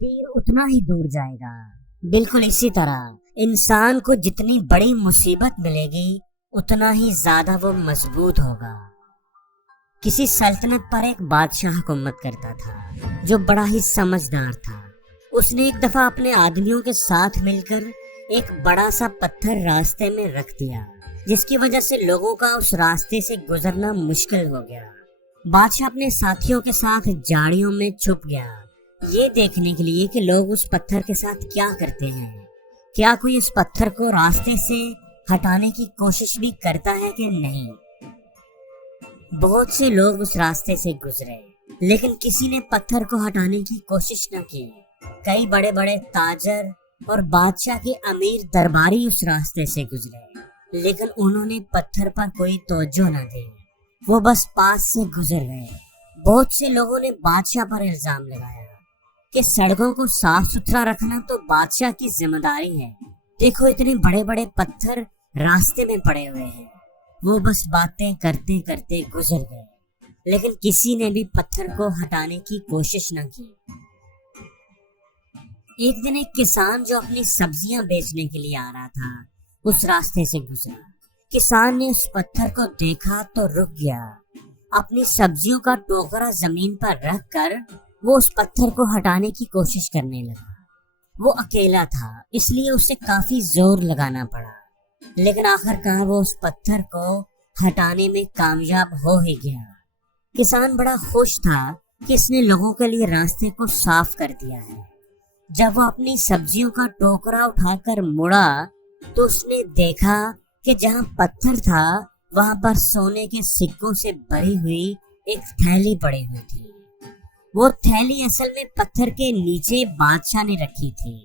تیر اتنا ہی دور جائے گا۔ بالکل اسی طرح انسان کو جتنی بڑی مصیبت ملے گی اتنا ہی زیادہ وہ مضبوط ہوگا۔ کسی سلطنت پر ایک بادشاہ حکومت کرتا تھا جو بڑا ہی سمجھدار تھا۔ اس نے ایک دفعہ اپنے آدمیوں کے ساتھ مل کر ایک بڑا سا پتھر راستے میں رکھ دیا، جس کی وجہ سے لوگوں کا اس راستے سے گزرنا مشکل ہو گیا۔ بادشاہ اپنے ساتھیوں کے ساتھ جھاڑیوں میں چھپ گیا، یہ دیکھنے کے لیے کہ لوگ اس پتھر کے ساتھ کیا کرتے ہیں، کیا کوئی اس پتھر کو راستے سے ہٹانے کی کوشش بھی کرتا ہے کہ نہیں۔ بہت سے لوگ اس راستے سے گزرے لیکن کسی نے پتھر کو ہٹانے کی کوشش نہ کی۔ کئی بڑے بڑے تاجر اور بادشاہ کے امیر درباری اس راستے سے گزرے لیکن انہوں نے پتھر پر کوئی توجہ نہ دی، وہ بس پاس سے گزر گئے۔ بہت سے لوگوں نے بادشاہ پر الزام لگایا کہ سڑکوں کو صاف ستھرا رکھنا تو بادشاہ کی ذمہ داری ہے، دیکھو اتنے بڑے بڑے پتھر راستے میں پڑے ہوئے ہیں۔ وہ بس باتیں کرتے کرتے گزر گئے لیکن کسی نے بھی پتھر کو ہٹانے کی کوشش نہ کی۔ ایک دن ایک کسان جو اپنی سبزیاں بیچنے کے لیے آ رہا تھا اس راستے سے گزرا۔ کسان نے اس پتھر کو دیکھا تو رک گیا، اپنی سبزیوں کا ٹوکرا زمین پر رکھ کر وہ اس پتھر کو ہٹانے کی کوشش کرنے لگا۔ وہ اکیلا تھا اس لیے اسے کافی زور لگانا پڑا لیکن آخر کار وہ اس پتھر کو ہٹانے میں کامیاب ہو ہی گیا۔ کسان بڑا خوش تھا کہ اس نے لوگوں کے لیے راستے کو صاف کر دیا ہے۔ جب وہ اپنی سبزیوں کا ٹوکرا اٹھا کر مڑا تو اس نے دیکھا کہ جہاں پتھر تھا وہاں پر سونے کے سکوں سے بھری ہوئی ایک تھیلی پڑی ہوئی تھی۔ وہ تھیلی اصل میں پتھر کے نیچے بادشاہ نے رکھی تھی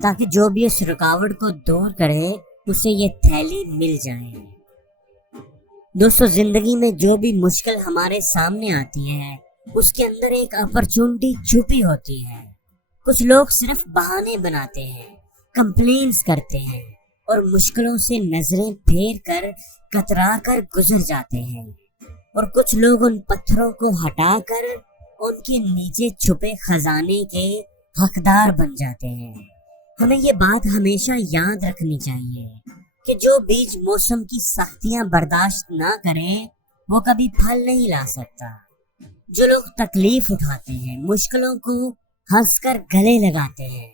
تاکہ جو بھی اس رکاوٹ کو دور کرے اسے یہ تھیلی مل جائے۔ دوستو، زندگی میں جو بھی مشکل ہمارے سامنے آتی ہے اس کے اندر ایک اپرچونٹی چھپی ہوتی ہے۔ کچھ لوگ صرف بہانے بناتے ہیں، کمپلینس کرتے ہیں اور مشکلوں سے نظریں پھیر کر کترا کر گزر جاتے ہیں، اور کچھ لوگ ان پتھروں کو ہٹا کر ان کے نیچے چھپے خزانے کے حقدار بن جاتے ہیں۔ ہمیں یہ بات ہمیشہ یاد رکھنی چاہیے کہ جو بیج موسم کی سختیاں برداشت نہ کرے وہ کبھی پھل نہیں لا سکتا۔ جو لوگ تکلیف اٹھاتے ہیں، مشکلوں کو ہنس کر گلے لگاتے ہیں،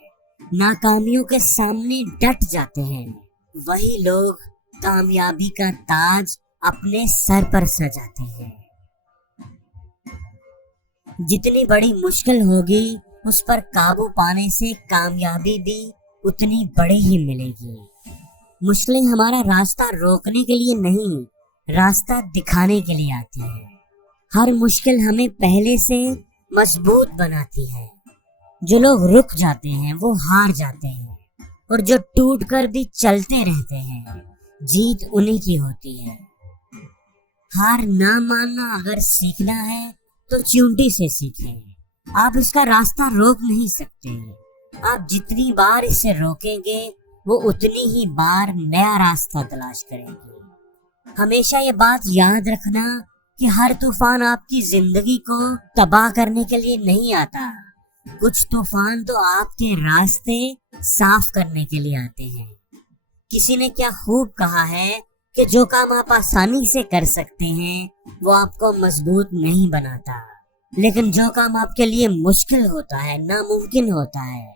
ناکامیوں کے سامنے ڈٹ جاتے ہیں، وہی لوگ کامیابی کا تاج اپنے سر پر سجاتے ہیں۔ جتنی بڑی مشکل ہوگی اس پر قابو پانے سے کامیابی بھی اتنی بڑی ہی ملے گی۔ مشکلیں ہمارا راستہ روکنے کے لیے نہیں، راستہ دکھانے کے لیے آتی ہے۔ ہر مشکل ہمیں پہلے سے مضبوط بناتی ہے۔ جو لوگ رک جاتے ہیں وہ ہار جاتے ہیں، اور جو ٹوٹ کر بھی چلتے رہتے ہیں جیت انہی کی ہوتی ہے۔ ہار نہ ماننا اگر سیکھنا ہے تو چیونٹی سے سیکھیں۔ آپ اس کا راستہ روک نہیں سکتے، آپ جتنی بار اسے روکیں گے وہ اتنی ہی بار نیا راستہ تلاش کریں گے۔ ہمیشہ یہ بات یاد رکھنا کہ ہر طوفان آپ کی زندگی کو تباہ کرنے کے لیے نہیں آتا، کچھ طوفان تو آپ کے راستے صاف کرنے کے لیے آتے ہیں۔ کسی نے کیا خوب کہا ہے کہ جو کام آپ آسانی سے کر سکتے ہیں وہ آپ کو مضبوط نہیں بناتا، لیکن جو کام آپ کے لیے مشکل ہوتا ہے، ناممکن ہوتا ہے،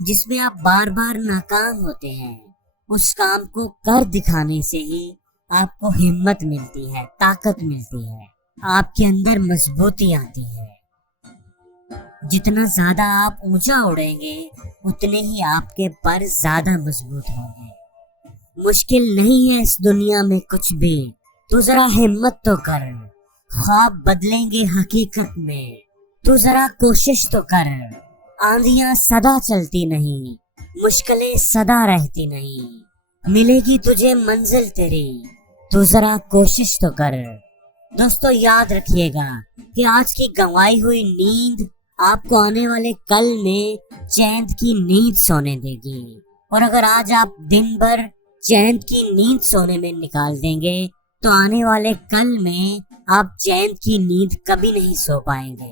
جس میں آپ بار بار ناکام ہوتے ہیں، اس کام کو کر دکھانے سے ہی آپ کو ہمت ملتی ہے، طاقت ملتی ہے، آپ کے اندر مضبوطی آتی ہے۔ جتنا زیادہ آپ اونچا اڑیں گے اتنے ہی آپ کے پر زیادہ مضبوط ہوں گے۔ مشکل نہیں ہے اس دنیا میں کچھ بھی، تو ذرا ہمت تو کر، خواب بدلیں گے حقیقت میں، تو ذرا کوشش تو کر۔ آندھیاں سدا چلتی نہیں، مشکلیں سدا رہتی نہیں، ملے گی تجھے منزل تیری، تو ذرا کوشش تو کر۔ دوستو، یاد رکھیے گا کہ آج کی گنوائی ہوئی نیند آپ کو آنے والے کل میں چین کی نیند سونے دے گی، اور اگر آج آپ دن بھر چین کی نیند سونے میں نکال دیں گے تو آنے والے کل میں آپ چین کی نیند کبھی نہیں سو پائیں گے۔